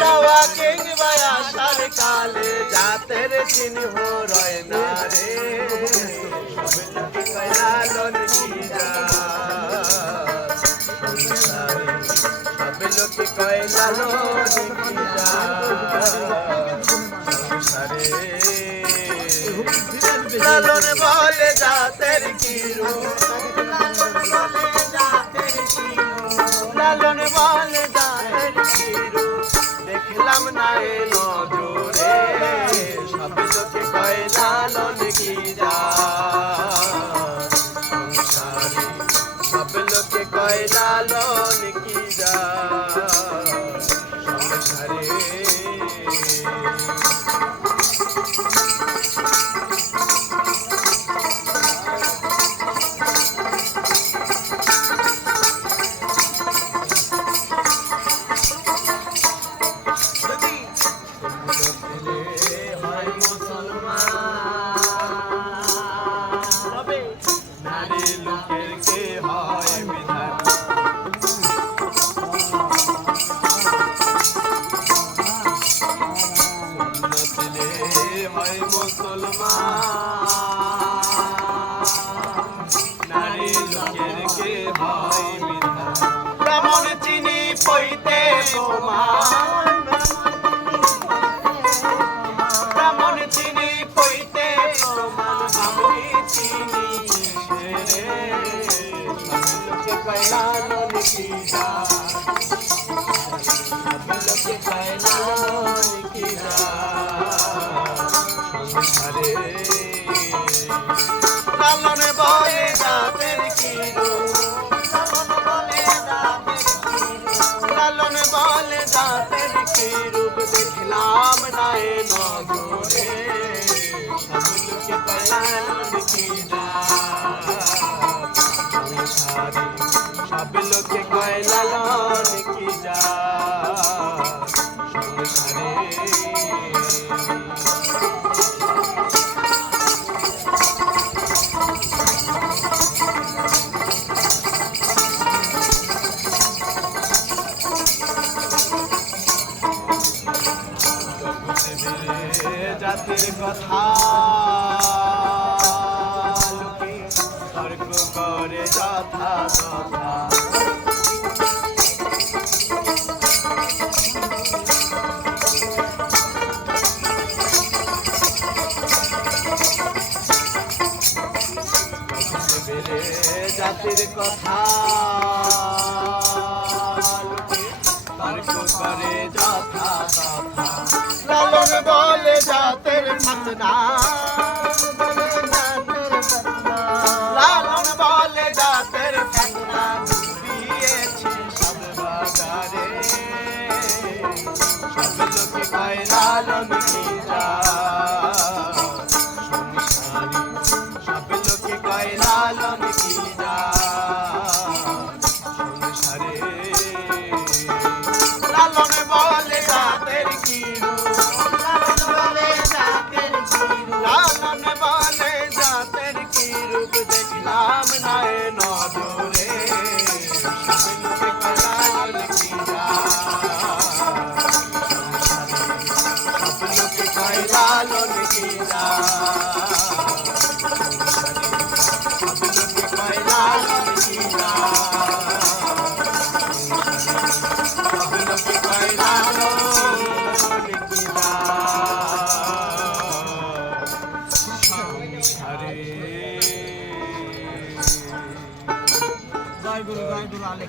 যাওয়া কিংবা আসার কালে জাতের চিহ্ন রয় না রে লালন কি সব লোক কয় লালন কি লালন বলে জাতের কি লালন বলে জাতের কি দেখলাম না এ নজরে সব লোকে কয় লালন কি সংসারে সব লোকে কয় লালন কি সংসারে নারী লোকের কে হয় ব্রাহ্মণ চিনি পইতে ব্রাহ্মণ চিনি পইতে আমি চিনি লোকে কয়লালন কি লোকে কয়লালন কি সংসারে লালন বলে জাতের কি লালন বলে জাতের কি রূপ দেখলাম না এ নজরে সব লোকে লালন কি সংসারে সব লোকে কয় লালন কি সংসারে জাতির কথা লোকে তর্ক করে যথা তথা জাতির কথা লোকে তর্ক করে যথা তথা লালন বলে জাতের ফাতনা লালন বলে জাতের ফাতনা দিয়েছি সব বাজারে সব লোকে কয় লালন কি সংসারী সব লোকে কয় লালন কি সংসারে লালন বলে জাতের কি লালন বলে জাতের কি রূপ দেখলাম না এ নজরে সব লোকে কয় লালন কি সব লোকে কয় লালন কি সব লোকে কয় লালন কি সব লোকে কয় লালন কি সংসারে। জয় গুরু আলে।